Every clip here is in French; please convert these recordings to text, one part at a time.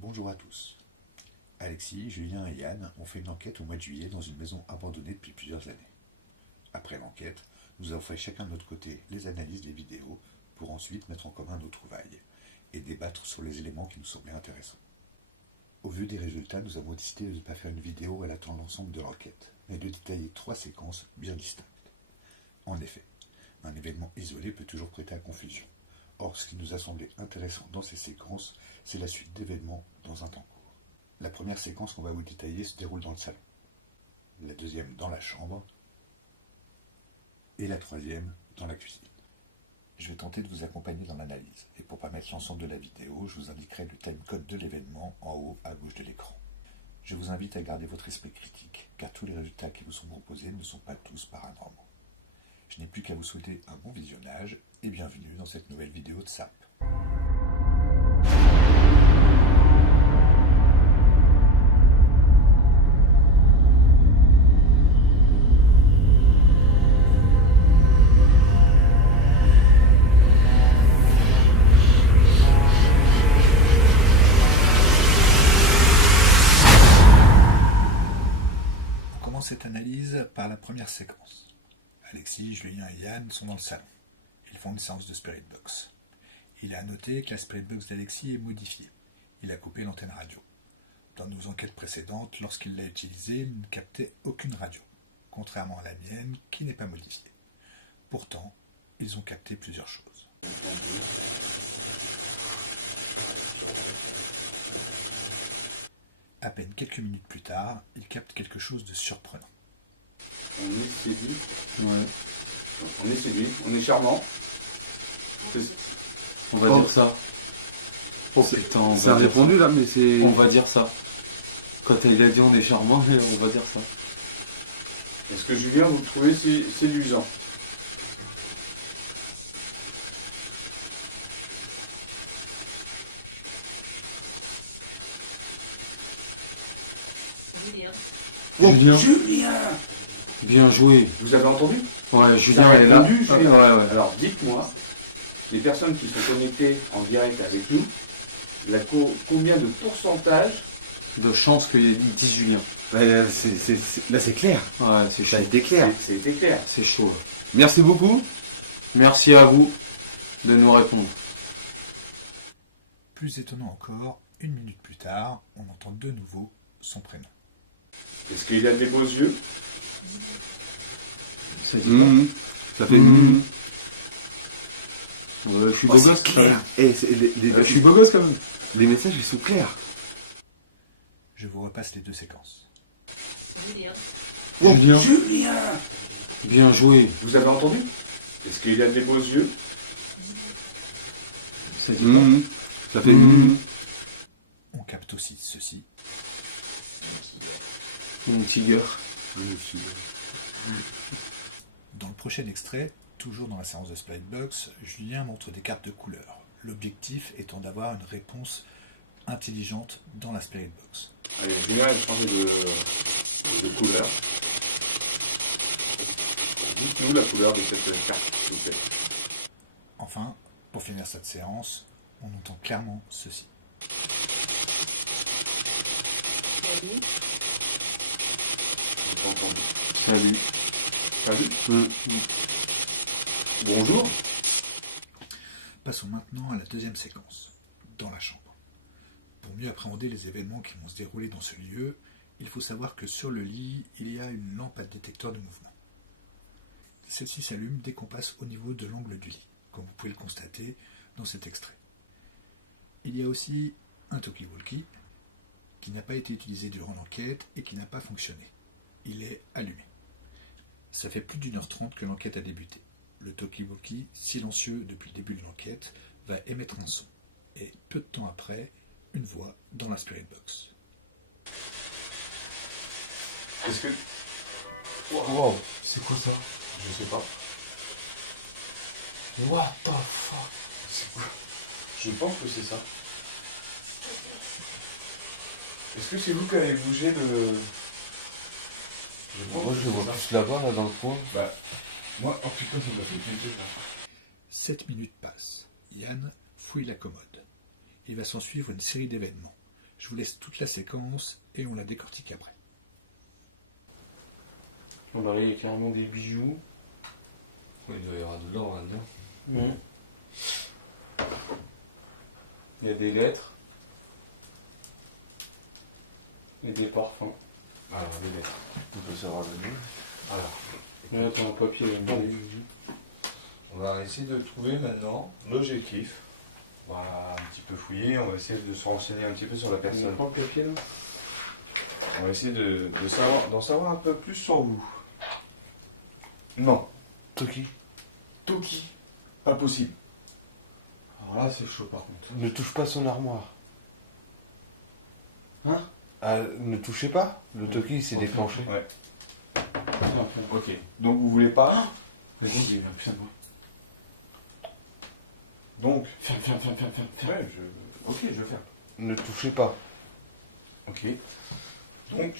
Bonjour à tous. Alexis, Julien et Yann ont fait une enquête au mois de juillet dans une maison abandonnée depuis plusieurs années. Après l'enquête, nous avons fait chacun de notre côté les analyses des vidéos pour ensuite mettre en commun nos trouvailles et débattre sur les éléments qui nous semblaient intéressants. Au vu des résultats, nous avons décidé de ne pas faire une vidéo relatant l'ensemble de l'enquête, mais de détailler 3 séquences bien distinctes. En effet, un événement isolé peut toujours prêter à confusion. Or, ce qui nous a semblé intéressant dans ces séquences, c'est la suite d'événements dans un temps court. La première séquence qu'on va vous détailler se déroule dans le salon, la deuxième dans la chambre, et la troisième dans la cuisine. Je vais tenter de vous accompagner dans l'analyse, et pour ne pas mettre l'ensemble de la vidéo, je vous indiquerai le timecode de l'événement en haut à gauche de l'écran. Je vous invite à garder votre esprit critique, car tous les résultats qui vous sont proposés ne sont pas tous paranormaux. Je n'ai plus qu'à vous souhaiter un bon visionnage et bienvenue dans cette nouvelle vidéo de SAP. On commence cette analyse par la première séquence. Alexis, Julien et Yann sont dans le salon. Ils font une séance de Spirit Box. Il est à noter que la Spirit Box d'Alexis est modifiée. Il a coupé l'antenne radio. Dans nos enquêtes précédentes, lorsqu'il l'a utilisée, il ne captait aucune radio, contrairement à la mienne qui n'est pas modifiée. Pourtant, ils ont capté plusieurs choses. À peine quelques minutes plus tard, il capte quelque chose de surprenant. On est séduit. Ouais. On est séduit. On est charmant. On va dire ça. Ça a répondu là, mais c'est. On va dire ça. Quand il a dit on est charmant, on va dire ça. Est-ce que Julien, vous le trouvez séduisant? Julien. Bien joué. Vous avez entendu? Ouais, Julien Julien a est là. répondu, Julien. Ouais. Alors dites-moi, les personnes qui sont connectées en direct avec nous, combien de pourcentage? De chance qu'il dise Julien. Ouais, là c'est clair. Ouais, c'est chaud. Ça a été clair. C'était clair. C'est chaud. Merci beaucoup. Merci à vous de nous répondre. Plus étonnant encore, une minute plus tard, on entend de nouveau son prénom. Est-ce qu'il a des beaux yeux? C'est Ça fait je suis beau gosse. clair. Je suis beau gosse quand même. Les messages ils sont clairs. Je vous repasse les 2 séquences. Julien. Bien joué. Vous avez entendu? Est-ce qu'il a des beaux yeux? C'est Ça fait On capte aussi ceci. Mon tigre. Dans le prochain extrait, toujours dans la séance de Spirit Box, Julien montre des cartes de couleurs. L'objectif étant d'avoir une réponse intelligente dans la Spirit Box. Allez, Julien a changé de couleur. Dites-nous la couleur de cette carte, s'il vous plaît. Enfin, pour finir cette séance, on entend clairement ceci. J'ai pas entendu. Salut. Salut. Bonjour. Passons maintenant à la deuxième séquence, dans la chambre. Pour mieux appréhender les événements qui vont se dérouler dans ce lieu, il faut savoir que sur le lit, il y a une lampe à détecteur de mouvement. Celle-ci s'allume dès qu'on passe au niveau de l'angle du lit, comme vous pouvez le constater dans cet extrait. Il y a aussi un talkie-walkie qui n'a pas été utilisé durant l'enquête et qui n'a pas fonctionné. Il est allumé. Ça fait plus d'1h30 que l'enquête a débuté. Le talkie-walkie, silencieux depuis le début de l'enquête, va émettre un son. Et peu de temps après, une voix dans la Spirit Box. Est-ce que... Wow. C'est quoi ça? Je sais pas. What the fuck? C'est quoi? Je pense que c'est ça. Est-ce que c'est vous qui avez bougé de... Moi je le vois plus là-bas, là dans le coin. Bah, moi, oh putain, ça m'a fait plaisir là. 7 minutes passent. Yann fouille la commode. Il va s'en suivre une série d'événements. Je vous laisse toute la séquence et on la décortique après. Bon, bah là, il y a carrément des bijoux. Il doit y avoir de l'or là-dedans. Il y a des lettres. Et des parfums. Alors, des lettres. On peut savoir le nom. Alors, là, t'as un papier avec des bijoux. On va essayer de trouver maintenant l'objectif. On va un petit peu fouiller, on va essayer de se renseigner un petit peu sur la On personne. prend le papier là. On va essayer d'en savoir un peu plus sur vous. Non, Toki, Toki, pas possible. Alors là, c'est chaud par contre. ne touche pas son armoire. Hein? Ah, ne touchez pas. Le Toki s'est Ok. déclenché. Ouais. Ok. Donc vous voulez pas. Mais bon, dis, ferme. Donc. Ferme. Ouais, ok, je vais faire. Ne touchez pas. Ok. Donc,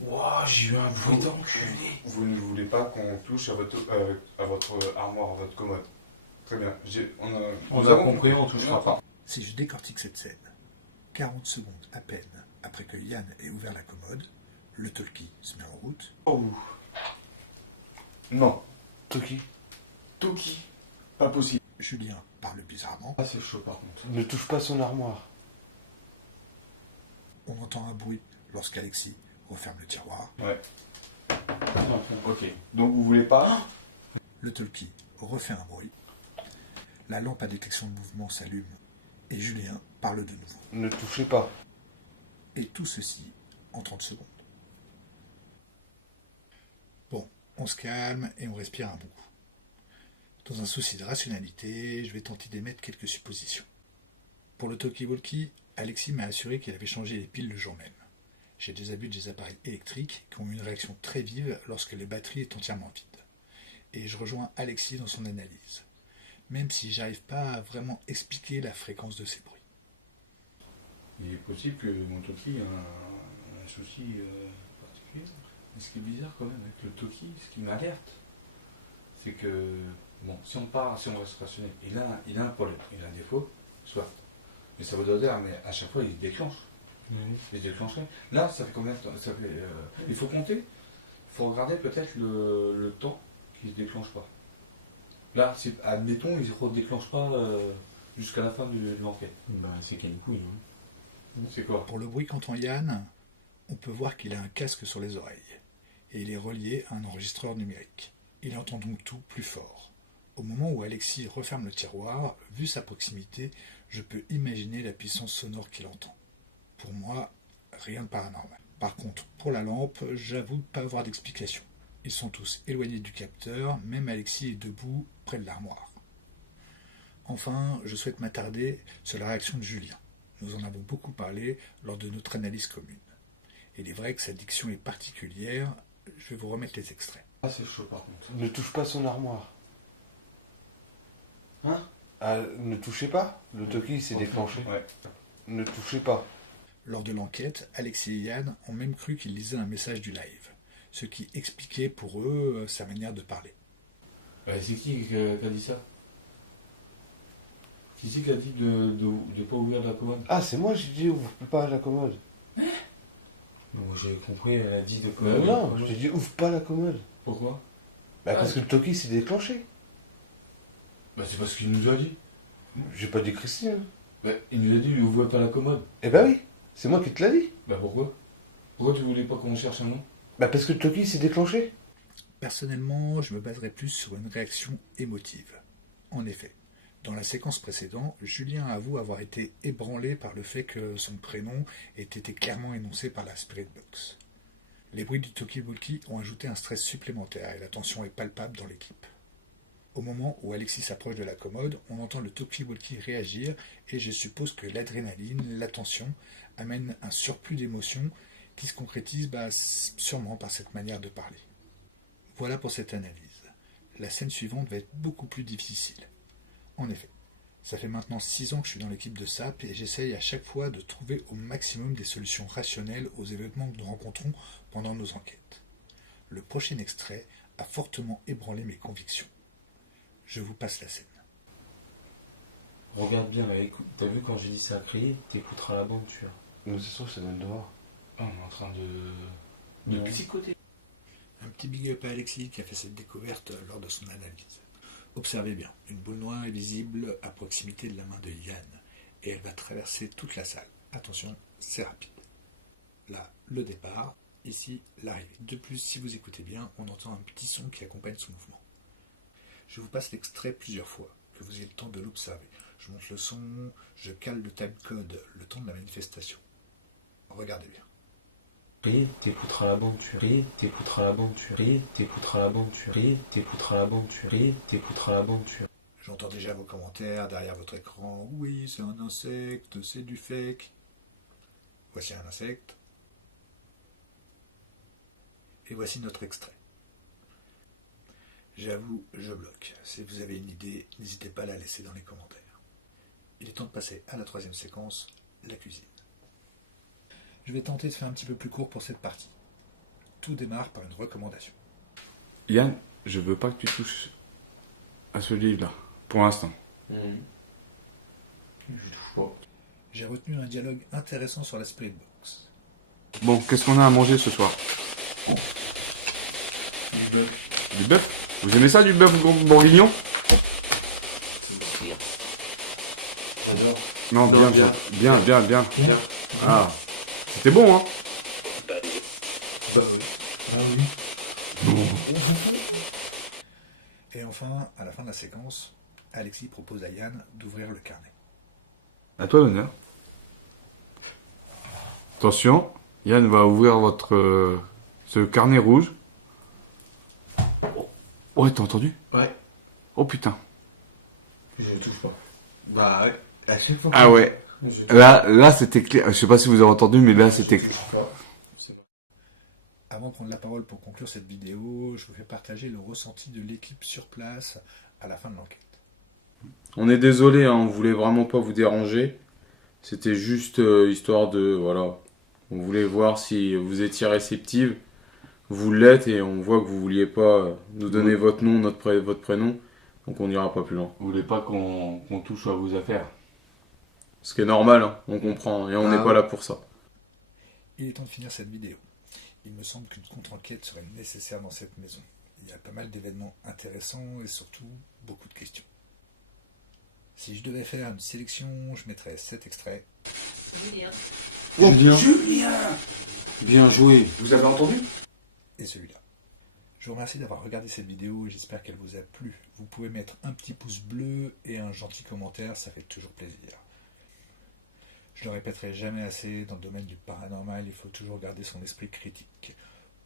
Wouah, j'ai eu un bruit d'enculé. vous ne voulez pas qu'on touche à votre armoire, à votre commode. Très bien. On nous a avons compris, on touchera pas. Si je décortique cette scène, 40 secondes à peine après que Yann ait ouvert la commode, le talkie se met en route. Sur vous. Non, Toki, Toki, pas possible. Julien parle bizarrement. Ah, c'est chaud par contre. ne touche pas son armoire. On entend un bruit lorsqu'Alexis referme le tiroir. Ouais. Ok. Donc vous voulez pas. Le talkie refait un bruit. La lampe à détection de mouvement s'allume et Julien parle de nouveau. Ne touchez pas. Et tout ceci en 30 secondes. Bon, on se calme et on respire un bon coup. Dans un souci de rationalité, je vais tenter d'émettre quelques suppositions. Pour le talkie-walkie, Alexis m'a assuré qu'il avait changé les piles le jour même. J'ai déjà vu des appareils électriques qui ont une réaction très vive lorsque les batteries est entièrement vide. Et je rejoins Alexis dans son analyse, même si j'arrive pas à vraiment expliquer la fréquence de ces bruits. Il est possible que mon Toki ait un souci particulier. Mais ce qui est bizarre quand même avec le Toki, ce qui m'alerte, c'est que, bon, si on reste rationnel, il a un problème, il a un défaut, soit. Mais ça veut dire, mais à chaque fois il se déclenche. Il se déclencherait. Là, ça fait combien de temps ça fait, il faut compter, il faut regarder peut-être le temps qu'il ne se déclenche pas. Là, admettons, il ne se redéclenche pas jusqu'à la fin de l'enquête. Bah, c'est qu'il y a une couille. C'est quoi? Pour le bruit qu'entend Yann, on peut voir qu'il a un casque sur les oreilles et il est relié à un enregistreur numérique. Il entend donc tout plus fort. Au moment où Alexis referme le tiroir, vu sa proximité, je peux imaginer la puissance sonore qu'il entend. Pour moi, rien de paranormal. Par contre, pour la lampe, j'avoue ne pas avoir d'explication. Ils sont tous éloignés du capteur, même Alexis est debout près de l'armoire. Enfin, je souhaite m'attarder sur la réaction de Julien. Nous en avons beaucoup parlé lors de notre analyse commune. Il est vrai que sa diction est particulière, je vais vous remettre les extraits. Ah, c'est chaud par contre. Ne touche pas son armoire. Hein? Ah, ne touchez pas. Le Toki s'est déclenché. Ouais. Ne touchez pas. Lors de l'enquête, Alexis et Yann ont même cru qu'il lisait un message du live, ce qui expliquait pour eux sa manière de parler. C'est qui qui a dit ça? Qui c'est qui a dit de ne pas ouvrir la commande? Ah, c'est moi, j'ai dit ouvre pas la commode. Non, j'ai compris, elle a dit de pas Non, je t'ai dit ouvre pas la commode. Pourquoi? Bah, parce que le Toki s'est déclenché. Bah, c'est parce qu'il nous a dit. J'ai pas dit Christine. Bah, il nous a dit, ouvre pas la commode. Eh bah oui, c'est moi qui te l'ai dit. Bah, pourquoi? Pourquoi tu voulais pas qu'on cherche un nom? Bah, parce que le Toki s'est déclenché. Personnellement, je me baserais plus sur une réaction émotive. En effet, dans la séquence précédente, Julien avoue avoir été ébranlé par le fait que son prénom ait été clairement énoncé par la Spirit Box. Les bruits du talkie-walkie ont ajouté un stress supplémentaire et la tension est palpable dans l'équipe. Au moment où Alexis s'approche de la commode, on entend le talkie-walkie réagir et je suppose que l'adrénaline, la tension, amène un surplus d'émotions qui se concrétise sûrement par cette manière de parler. Voilà pour cette analyse. La scène suivante va être beaucoup plus difficile. En effet, ça fait maintenant 6 ans que je suis dans l'équipe de SAP et j'essaye à chaque fois de trouver au maximum des solutions rationnelles aux événements que nous rencontrons pendant nos enquêtes. Le prochain extrait a fortement ébranlé mes convictions. Je vous passe la scène. Regarde bien là, écoute. T'as vu quand j'ai dit ça à crier? T'écouteras la bande, tu vois. Mais c'est sûr, c'est dans le devoir. Ah, on est en train de Ouais. psychoter. Un petit big up à Alexis qui a fait cette découverte lors de son analyse. Observez bien, une boule noire est visible à proximité de la main de Yann et elle va traverser toute la salle. Attention, c'est rapide. Là, le départ, ici, l'arrivée. De plus, si vous écoutez bien, on entend un petit son qui accompagne son mouvement. Je vous passe l'extrait plusieurs fois, que vous ayez le temps de l'observer. Je monte le son, je cale le timecode, le temps de la manifestation. Regardez bien. Rien, t'écouteras la bande, tu ris, t'écouteras la bande, tu ris, t'écouteras la bande, tu ris, t'écouteras la bande, tu ris, t'écouteras la bande, tu ris. J'entends déjà vos commentaires derrière votre écran. Oui, c'est un insecte, c'est du fake. Voici un insecte. Et voici notre extrait. J'avoue, je bloque. Si vous avez une idée, n'hésitez pas à la laisser dans les commentaires. Il est temps de passer à la troisième séquence, la cuisine. Je vais tenter de faire un petit peu plus court pour cette partie. Tout démarre par une recommandation. Yann, je veux pas que tu touches à ce livre-là, pour l'instant. Je touche pas. J'ai retenu un dialogue intéressant sur la Spirit Box. Bon, qu'est-ce qu'on a à manger ce soir? Du bœuf. Du bœuf? Vous aimez ça, du bœuf bourguignon? J'adore. Non, Non, bien. Bien. Ah, c'était bon, hein? Bah oui. Ah oui. Et enfin, à la fin de la séquence, Alexis propose à Yann d'ouvrir le carnet. À toi l'honneur. Attention, Yann va ouvrir ce carnet rouge. Oh, t'as entendu? Ouais. Oh putain. Je touche pas. Bah ouais. À chaque fois. Ah ouais. Là c'était clair. Je sais pas si vous avez entendu, mais là c'était clair. Avant de prendre la parole pour conclure cette vidéo, je vous fais partager le ressenti de l'équipe sur place à la fin de l'enquête. On est désolé, hein, on voulait vraiment pas vous déranger. C'était juste histoire de... Voilà. On voulait voir si vous étiez réceptive. Vous l'êtes et on voit que vous vouliez pas nous donner votre nom, votre prénom. Donc on n'ira pas plus loin. Vous voulez pas qu'on touche à vos affaires? Ce qui est normal, hein, on comprend. Et on n'est pas là pour ça. Il est temps de finir cette vidéo. Il me semble qu'une contre-enquête serait nécessaire dans cette maison. Il y a pas mal d'événements intéressants et surtout beaucoup de questions. Si je devais faire une sélection, je mettrais cet extrait Julien. Bien joué. Vous avez entendu? et celui-là. Je vous remercie d'avoir regardé cette vidéo et j'espère qu'elle vous a plu. Vous pouvez mettre un petit pouce bleu et un gentil commentaire, ça fait toujours plaisir. Je le répéterai jamais assez, dans le domaine du paranormal, il faut toujours garder son esprit critique.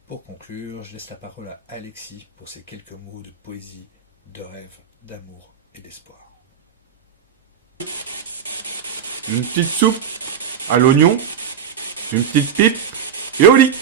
Pour conclure, je laisse la parole à Alexis pour ses quelques mots de poésie, de rêve, d'amour et d'espoir. Une petite soupe à l'oignon, une petite pipe et au lit.